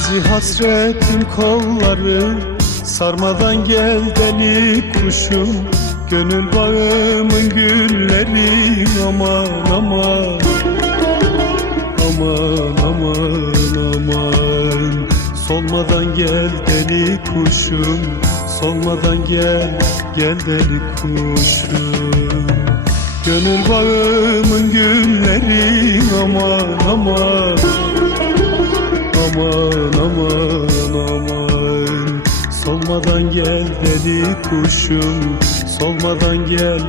Bizi hasretin kolları Sarmadan gel deli kuşum. Gönül bağımın gülleri Aman aman. Aman aman aman. Solmadan gel deli kuşum. Solmadan gel gel deli kuşum. Gönül bağımın gülleri Aman aman Aman aman aman. Solmadan gel deli kuşum. Solmadan gel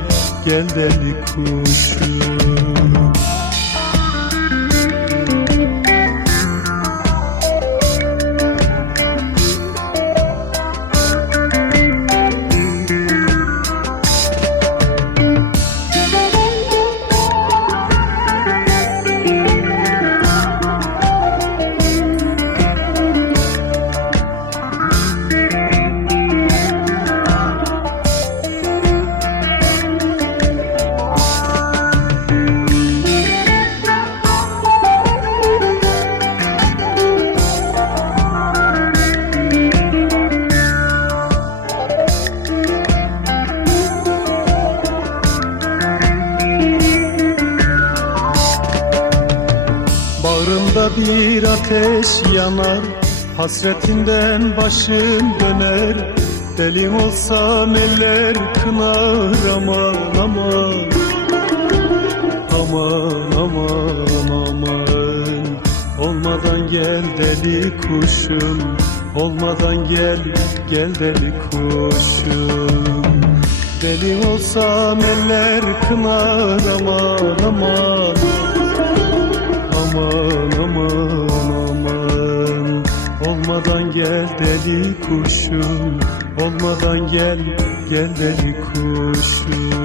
gel deli kuşum Bağrımda bir ateş yanar Hasretinden başım döner. Delim olsam eller kınar Aman aman. Aman aman aman. Olmadan gel deli kuşum Olmadan gel gel deli kuşum. Delim olsam eller kınar Aman aman gel deli kuşum. Olmadan gel gel deli kuşum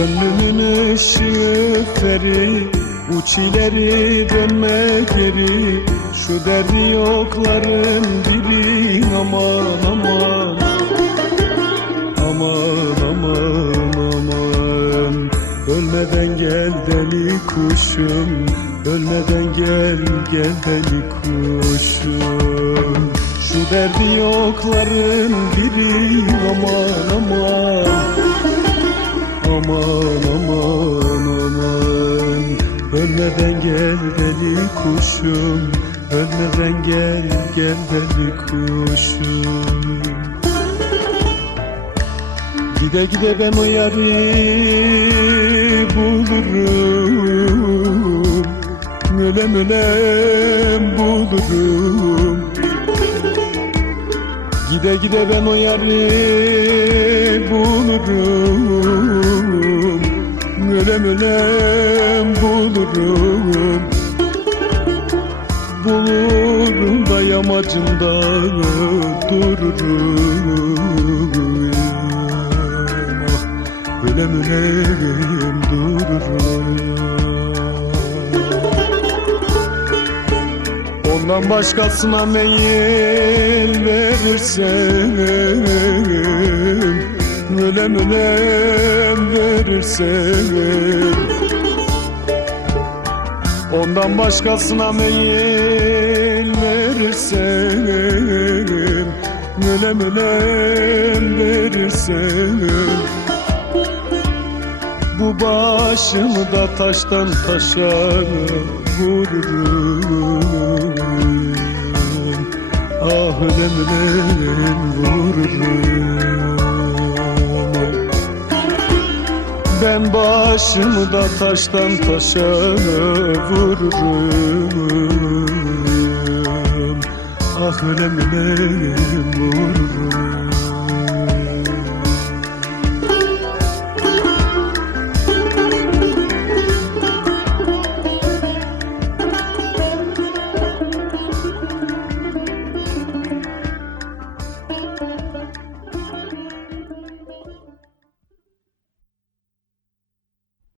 Gönlümün ışığı feri Uç ileri dönme geri Şu derdi yokların biri Aman aman. Aman aman aman. Ölmeden gel deli kuşum Ölmeden gel gel deli kuşum. Şu derdi yokların biri Aman aman Aman aman aman. Ölmeden gel deli kuşum. Ölmeden gel gel deli kuşum. Gide gide ben o yarı bulurum. Ölem ölem bulurum. Gide gide ben o yarı bulurum Ölem ölem bulurum. Bulurum da yamacında dururum. Ölem ölem dururum. Ondan başkasına meyil verirsem Ölem ölem verirsem Ondan başkasına meyil verirsem Ölem ölem verirsem Bu başımı da taştan taşa vururum Ah ölem ölem vururum ben başımı da taştan taşa vururum. Ah ölem vururum